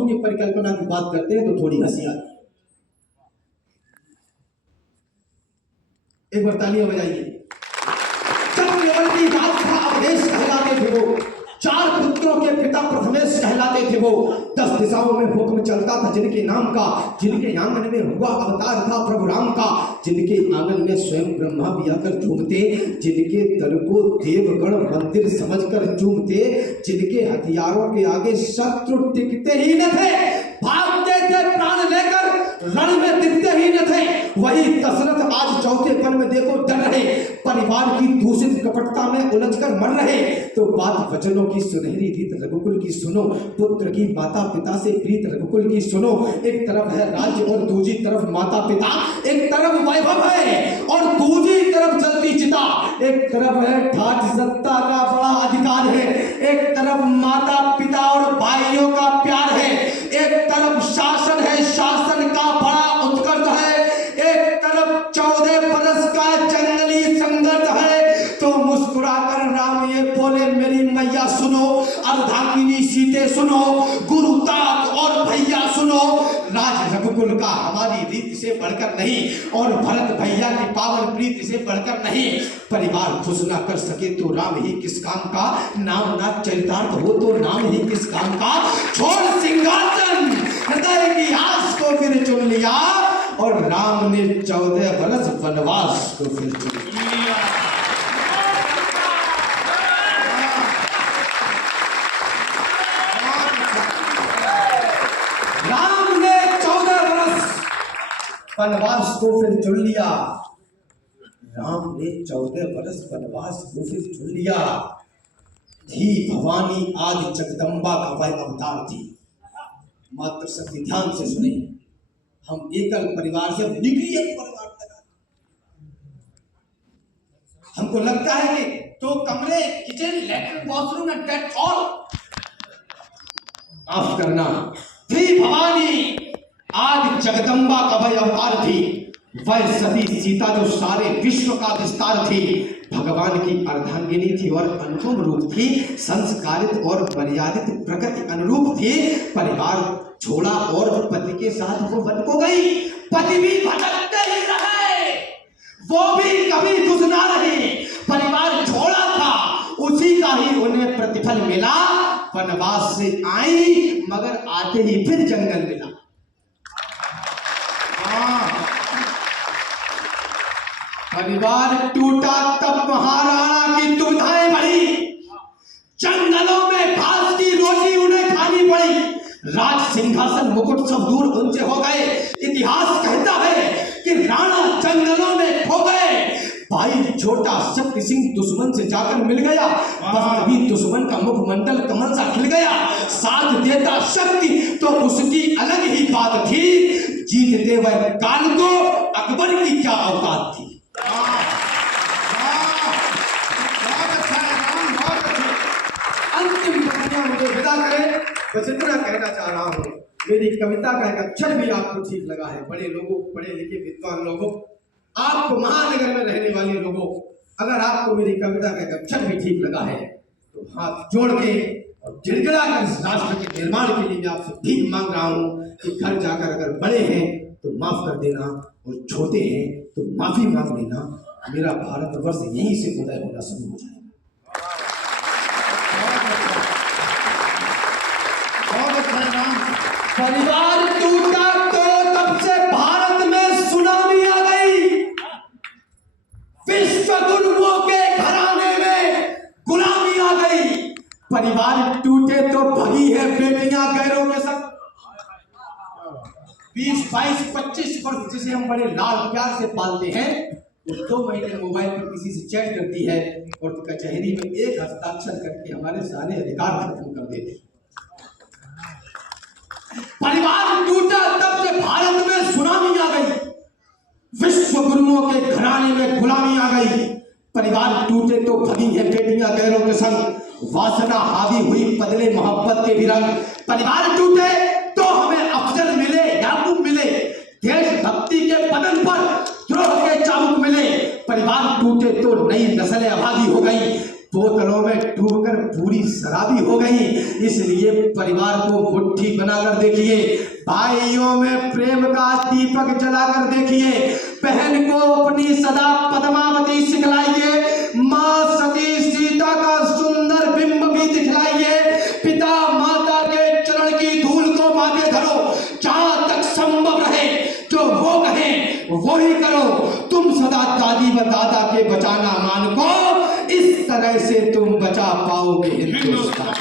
शत्रु की परिकल्पना की बात करते हैं तो थोड़ी हंसी आती है। एक बार तालियां बजाइए। चंद्रवती राज का अवधेश कहलाते थे वो, 4 पुत्रों के पिता प्रथमेश कहलाते थे वो, 10 दिशाओं में हुक्म चलता था जिनके नाम का, जिनके आंगन में हुआ अवतार था प्रभु राम का, जिनके आंगन में स्वयं ब्रह्मा भी आकर झूमते, जिनके दल को देवगण मंदिर समझकर चूमते, जिनके हथियारों के आगे शत्रु टिकते ही न थे, भागते थे प्राण लेकर, रण में दिखते ही न थे, वही दशरथ आज चौथेपन में देखो डर रहे, परिवार की दूषित कपटता में उलझकर मर रहे। तो बात वचनों की सुनहरी रीत रघुकुल की सुनो, पुत्र की माता पिता से प्रीत रघुकुल की सुनो। एक तरफ है राज्य और दूसरी तरफ माता पिता, एक तरफ वैभव है और दूसरी तरफ जलती चिता, एक तरफ है ठाठ सत्ता का बड़ा अधिकार है, एक तरफ माता पिता और भाइयों का प्यार है, एक तरफ शासन है, शासन का बड़ा उत्कर्ष है, एक तरफ 14 बरस का जंगली संघर्ष है। तो मुस्कुराकर राम ये बोले मेरी मैया सुनो, अर्धांगिनी सीते सुनो, गुरुतात और भैया सुनो, राज रघुकुल का हमारी रीत से बढ़कर नहीं और भरत भैया की पावन प्रीति से बढ़कर नहीं। परिवार खुश ना कर सके तो राम ही किस काम का, नाम ना चरितार्थ हो तो नाम ही किस काम का। छोड़ सिंहासन हृदय की आस को फिर चुन लिया और राम ने 14 बरस वनवास को फिर चुन लिया। राम ने 14 बरस वनवास को फिर चुन लिया, राम ने 14 बरस वनवास को फिर चुन लिया। थी भवानी आदि जगदम्बा का वह अवतार थी। मात्र सभी ध्यान से सुने, हम एकल परिवार से न्यूक्लियर परिवार तक, हमको लगता है कि 2 कमरे, kitchen, latrine, washroom and that's all. माफ करना, थी भवानी आदि जगदम्बा का वह अवतार थी, वह सती सीता जो सारे विश्व का विस्तार थी, भगवान की अर्धांगिनी थी और अनुपम रूप थी, संस्कारित और मर्यादित प्रकृति अनुरूप थी। परिवार छोड़ा और पति के साथ वो वन को गई, पति भी भटकते ही रहे, वो भी कभी खुश ना रहे। परिवार छोड़ा था उसी का ही उन्हें प्रतिफल मिला, वनवास से आई मगर आते ही फिर जंगल मिला। परिवार टूटा तब महाराणा की दुविधाएं बढ़ी, जंगलों में घास की रोटी उन्हें खानी पड़ी, राज सिंहासन मुकुट सब दूर उनसे हो गए। इतिहास कहता है कि राणा जंगलों में खो गए, भाई छोटा शक्ति सिंह दुश्मन से जाकर मिल गया, बस तभी दुश्मन का मुखमंडल कमल सा खिल गया। साथ देता शक्ति तो उसकी अलग ही बात थी, जीतते वह काल को अकबर की क्या औकात थी। अंतिम पंक्तियां मुझे विदा करें, बस इतना कहना चाह रहा हूँ, मेरी कविता का एक अक्षर भी आपको ठीक लगा है। बड़े लोगों, पढ़े लिखे विद्वान लोगों, आपको महानगर में रहने वाले लोगों, अगर आपको मेरी कविता का एक अक्षर भी ठीक लगा है तो हाथ जोड़ के और गिड़गिड़ा कर इस राष्ट्र के निर्माण के लिए मैं आपसे भीख मांग रहा हूँ कि घर जाकर अगर बड़े हैं तो माफ कर देना और छोटे हैं तो माफी मांग लेना। मेरा भारतवर्ष यहीं से उदय होना शुरू हो जाएगा। परिवार टूटा तो तब से भारत में सुनामी आ गई, विश्व गुरुओं के घराने में गुलामी आ गई। परिवार टूटे तो भगी है बेटियां गैरों के संग, 20, 22, 25 वर्ष जिसे हम बड़े लाल प्यार से पालते हैं, वो 2 महीने मोबाइल पर किसी से चैट करती है और कचहरी में एक हस्ताक्षर करके हमारे सारे अधिकार खत्म कर देती है। परिवार टूटा तब से भारत में सुनामी आ गई, विश्व गुरुओं के घराने में गुलामी आ गई। परिवार टूटे तो भगी है बेटियां गैरों के संग, वासना हावी हुई बदले मोहब्बत के भी रंग। परिवार टूटे तो हमें अफसर मिले, याकूब मिले, देशभक्ति के बदन पर द्रोह के चाबुक मिले। परिवार टूटे तो नई नस्लें अभागी हो गई, बोतलों में डूबकर पूरी शराबी हो गई। इसलिए परिवार को मुट्ठी बनाकर देखिए, भाइयों में प्रेम का दीपक जलाकर देखिए, बहन को अपनी सदा पद्मावती सिखलाइए, माँ सती सीता का सुंदर बिंब भी दिखलाइए, पिता माता के चरण की धूल को माथे धरो, जहां तक संभव रहे जो वो कहें वो ही करो, तुम सदा दादी व दादा के बचाना मान को, इस तरह से तुम बचा पाओगे हिंदुस्तान।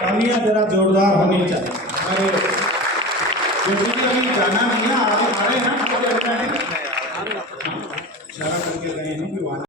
तालियां जरा जोरदार होनी चाहिए। अरे अभी जाना नहीं है, आ रहे हैं ना, इशारा करके गए हैं कि